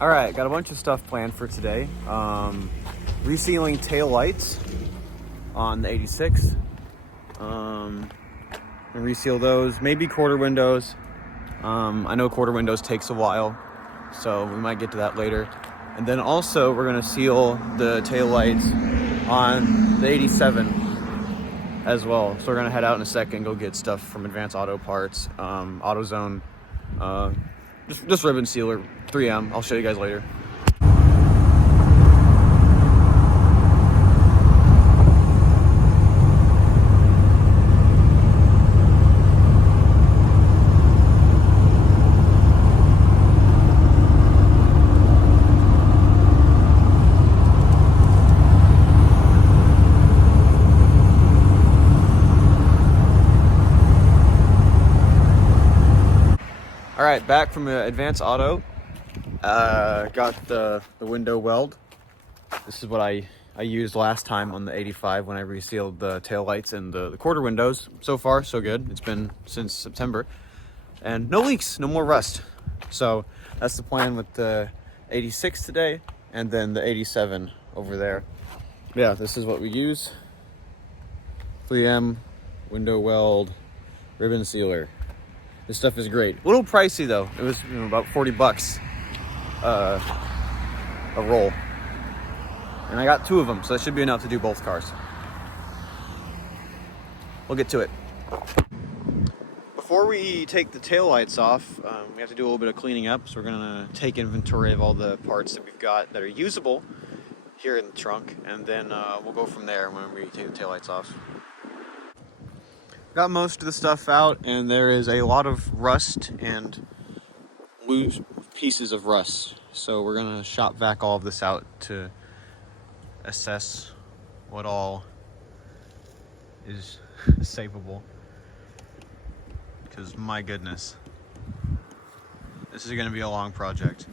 All right, got a bunch of stuff planned for today. Resealing tail lights on the 86. And reseal those, maybe quarter windows. I know quarter windows takes a while, so we might get to that later. And then also we're gonna seal the tail lights on the 87 as well. So we're gonna head out in a second, go get stuff from Advanced Auto Parts, AutoZone, just ribbon sealer, 3M. I'll show you guys later. All right, back from Advanced Auto. Got the Windo-Weld. This is what I used last time on the 85 when I resealed the tail lights and the quarter windows. So far, so good. It's been since September. And no leaks, no more rust. So that's the plan with the 86 today and then the 87 over there. Yeah, this is what we use. 3M Windo-Weld ribbon sealer. This stuff is great. A little pricey though. It was about 40 bucks a roll. And I got 2 of them, so that should be enough to do both cars. We'll get to it. Before we take the taillights off, we have to do a little bit of cleaning up. So we're gonna take inventory of all the parts that we've got that are usable here in the trunk, and then we'll go from there when we take the taillights off. Got most of the stuff out, and there is a lot of rust and loose pieces of rust. So we're gonna shop vac all of this out to assess what all is savable. Because my goodness, this is gonna be a long project.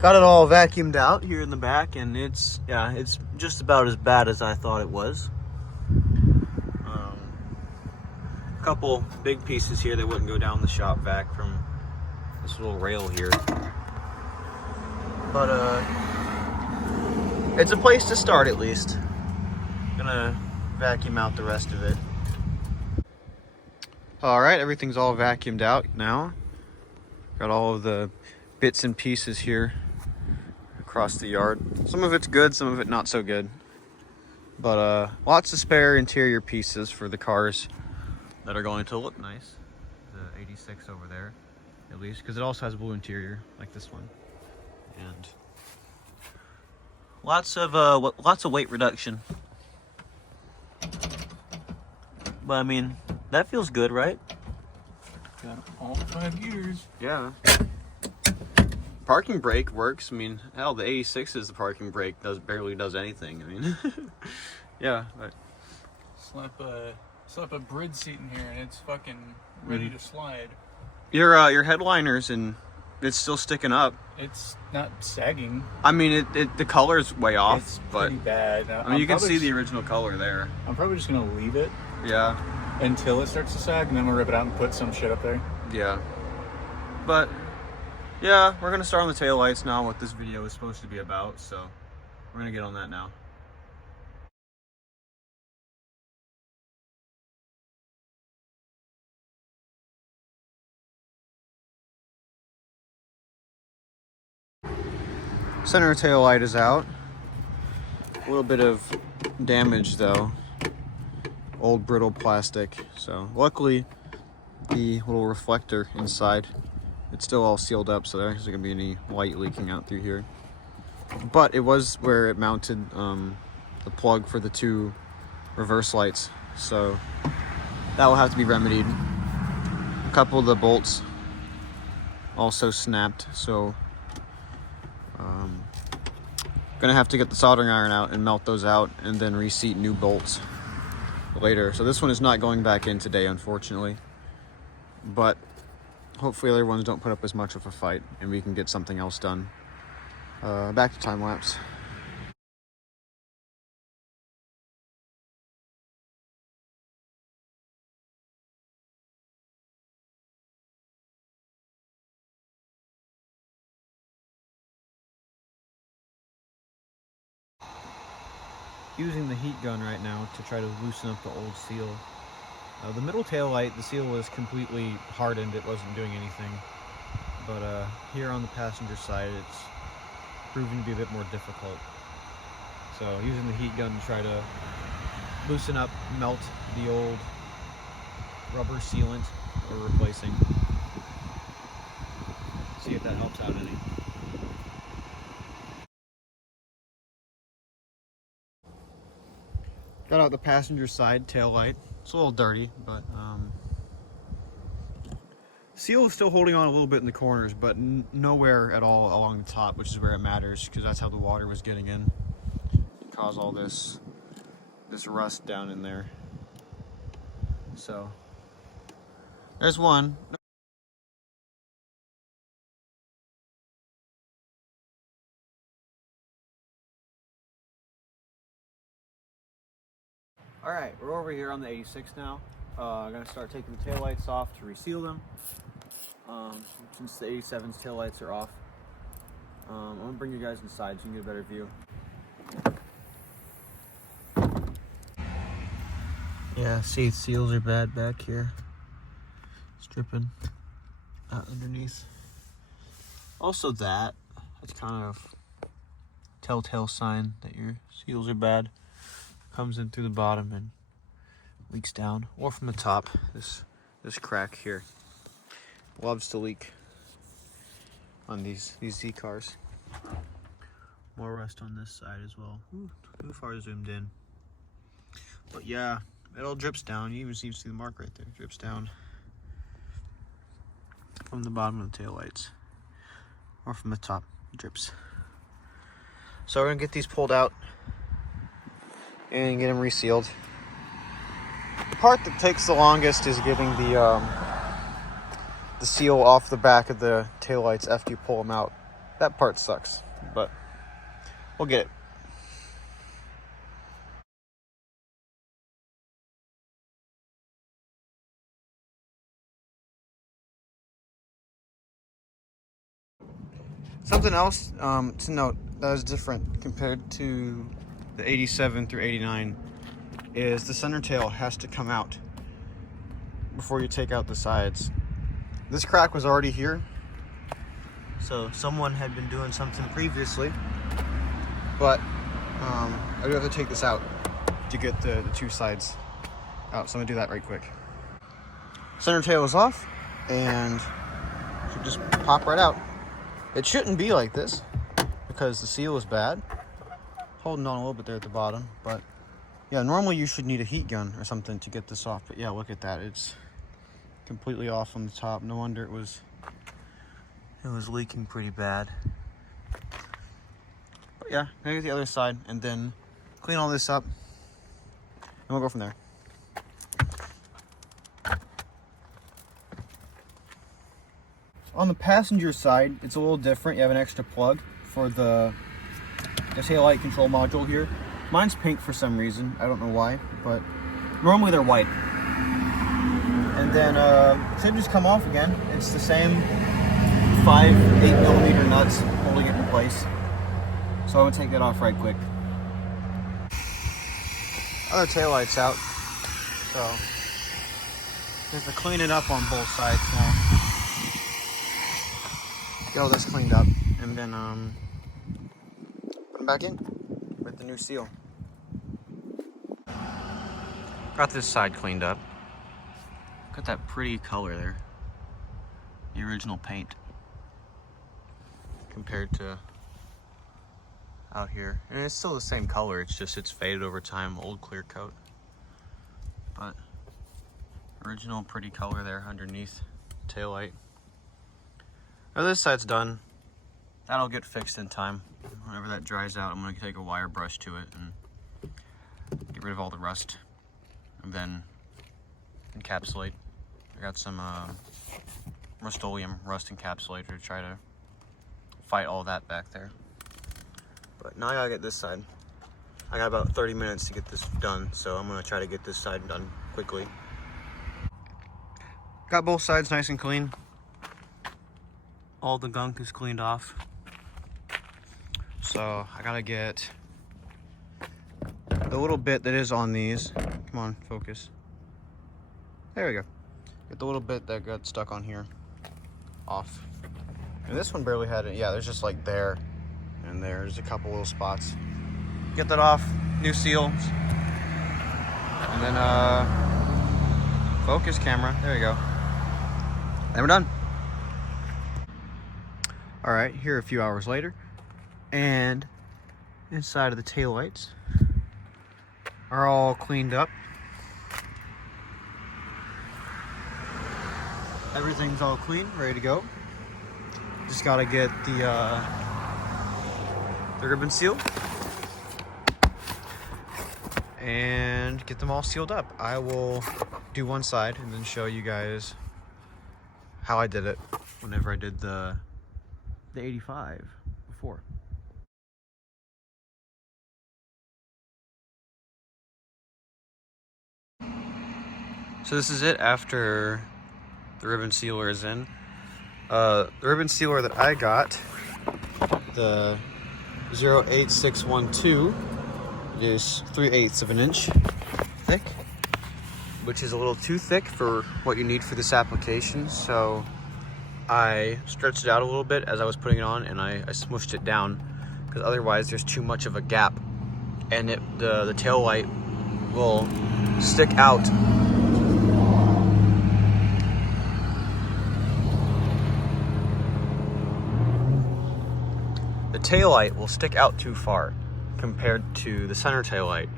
Got it all vacuumed out here in the back, and it's just about as bad as I thought it was. A couple big pieces here that wouldn't go down the shop vac from this little rail here. But it's a place to start at least. Gonna vacuum out the rest of it. All right, everything's all vacuumed out now. Got all of the bits and pieces here across the yard. Some of it's good, some of it not so good. But lots of spare interior pieces for the cars that are going to look nice. The 86 over there, at least, because it also has blue interior like this one. And lots of weight reduction. But I mean, that feels good, right? Got all 5 years. Yeah. Parking brake works. I mean, hell, the 86 is the parking brake barely does anything. I mean, yeah. But Slap a bridge seat in here and it's fucking ready to slide. Your headliners, and it's still sticking up. It's not sagging. I mean, the color's way off, It's but pretty bad. I mean, you can see the original color there. I'm probably just gonna leave it. Yeah. Until it starts to sag, and then we'll rip it out and put some shit up there. Yeah. But yeah, we're gonna start on the taillights now, what this video is supposed to be about, so we're gonna get on that now. Center taillight is out. A little bit of damage though. Old brittle plastic. So luckily the little reflector inside, it's still all sealed up, so there isn't gonna be any light leaking out through here. But it was where it mounted the plug for the 2 reverse lights, so that will have to be remedied. A couple of the bolts also snapped, so gonna have to get the soldering iron out and melt those out and then reseat new bolts later. So this one is not going back in today, unfortunately, but hopefully other ones don't put up as much of a fight and we can get something else done. Back to time lapse. using the heat gun right now to try to loosen up the old seal. The middle tail light, the seal was completely hardened, it wasn't doing anything. But here on the passenger side, it's proving to be a bit more difficult. So using the heat gun to try to loosen up, melt the old rubber sealant we're replacing. See if that helps out any. Got out the passenger side tail light. It's a little dirty, but seal is still holding on a little bit in the corners, but nowhere at all along the top, which is where it matters, because that's how the water was getting in. Cause all this rust down in there. So there's one. All right, we're over here on the 86 now. I'm gonna start taking the taillights off to reseal them. Since the 87's taillights are off, I'm gonna bring you guys inside so you can get a better view. Yeah, see, seals are bad back here. It's dripping out underneath. Also that's kind of telltale sign that your seals are bad. Comes in through the bottom and leaks down, or from the top. This crack here loves to leak on these Z cars. More rust on this side as well. Ooh, too far zoomed in. But yeah, it all drips down. You even see the mark right there. It drips down from the bottom of the taillights, or from the top. It drips. So we're gonna get these pulled out and get them resealed. The part that takes the longest is getting the seal off the back of the taillights after you pull them out. That part sucks, but we'll get it. Something else to note that is different compared to the 87 through 89 is the center tail has to come out before you take out the sides. This crack was already here, so someone had been doing something previously, but I do have to take this out to get the two sides out, so I'm gonna do that right quick. Center tail is off, and should just pop right out. It shouldn't be like this because the seal is bad. Holding on a little bit there at the bottom, but yeah, normally you should need a heat gun or something to get this off, but yeah, look at that. It's completely off on the top. No wonder it was leaking pretty bad. But yeah, gonna get the other side and then clean all this up and we'll go from there. On the passenger side, it's a little different. You have an extra plug for the taillight control module here. Mine's pink for some reason. I don't know why, but normally they're white. And then should just come off again. It's the same 8mm nuts holding it in place. So I would take that off right quick. Other taillight's out. So just to clean it up on both sides now. Get all this cleaned up and then put them back in with the new seal. Got this side cleaned up. Got that pretty color there. The original paint compared to out here. And it's still the same color, it's faded over time, old clear coat. But original pretty color there underneath taillight. Now this side's done. That'll get fixed in time. Whenever that dries out, I'm gonna take a wire brush to it and get rid of all the rust. And then encapsulate. I got some Rust-Oleum rust encapsulator to try to fight all that back there. But now I gotta get this side. I got about 30 minutes to get this done, so I'm gonna try to get this side done quickly. Got both sides nice and clean. All the gunk is cleaned off. So I gotta get the little bit that is on these, come on, focus. There we go. Get the little bit that got stuck on here off. And this one barely had it. Yeah, there's just like there and there's a couple little spots. Get that off, new seals. And then focus camera, there you go. And we're done. All right, here a few hours later, and inside of the taillights are all cleaned up. Everything's all clean, ready to go. Just gotta get the ribbon sealed and get them all sealed up. I will do one side and then show you guys how I did it whenever I did the 85 before. So this is it after the ribbon sealer is in. The ribbon sealer that I got, the 𝕹𝖊𝖈𝖗𝖓𝖈𝖞, it is 3/8 of an inch thick, which is a little too thick for what you need for this application. So I stretched it out a little bit as I was putting it on, and I smushed it down because otherwise there's too much of a gap, and the tail light will stick out. The tail light will stick out too far compared to the center tail light,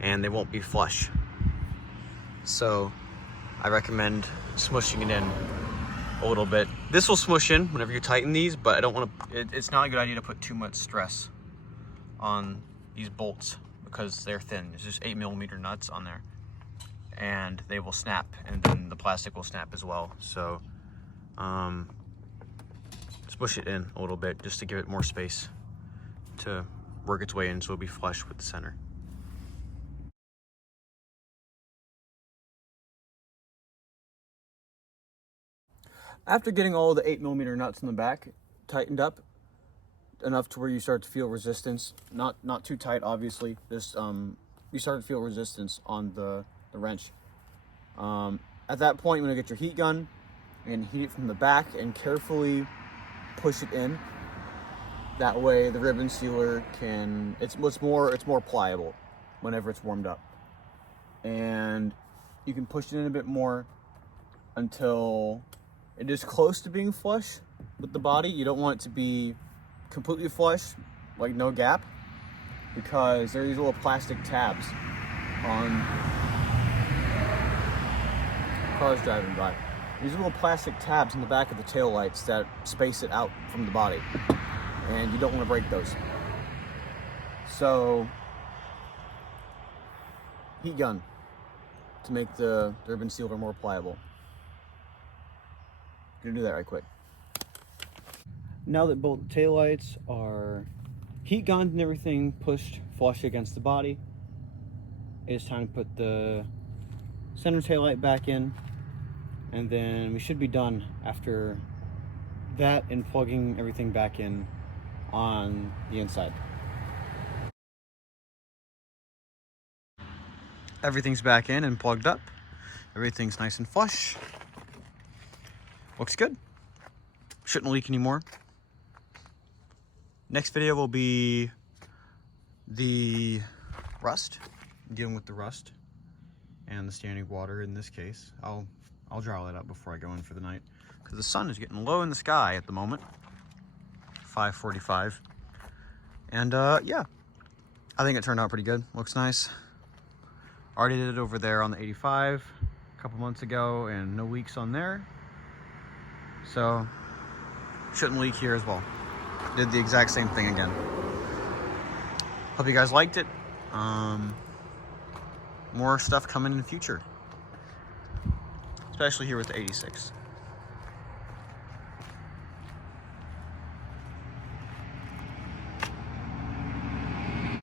and they won't be flush. So I recommend smushing it in a little bit. This will smush in whenever you tighten these, but I don't want to, it's not a good idea to put too much stress on these bolts because they're thin. There's just 8mm nuts on there, and they will snap, and then the plastic will snap as well. So smush it in a little bit just to give it more space to work its way in, so it'll be flush with the center. After getting all the 8mm nuts in the back tightened up enough to where you start to feel resistance, not too tight obviously, just you start to feel resistance on the wrench. At that point you want to get your heat gun and heat it from the back and carefully push it in. That way the ribbon sealer can, it's more pliable whenever it's warmed up. And you can push it in a bit more until it is close to being flush with the body. You don't want it to be completely flush, like no gap, because there are these little plastic tabs on cars driving by. These little plastic tabs in the back of the tail lights that space it out from the body, and you don't want to break those. So, heat gun to make the ribbon sealer more pliable. Gonna do that right quick. Now that both tail lights are heat gunned and everything pushed flush against the body, it's time to put the center tail light back in, and then we should be done after that and plugging everything back in on the inside. Everything's back in and plugged up. Everything's nice and flush. Looks good. Shouldn't leak anymore. Next video will be the rust, dealing with the rust and the standing water in this case. I'll draw that up before I go in for the night because the sun is getting low in the sky at the moment. 5:45. And yeah, I think it turned out pretty good. Looks nice. Already did it over there on the 85 a couple months ago, and no leaks on there. So shouldn't leak here as well. Did the exact same thing again. Hope you guys liked it. More stuff coming in the future, especially here with the 86.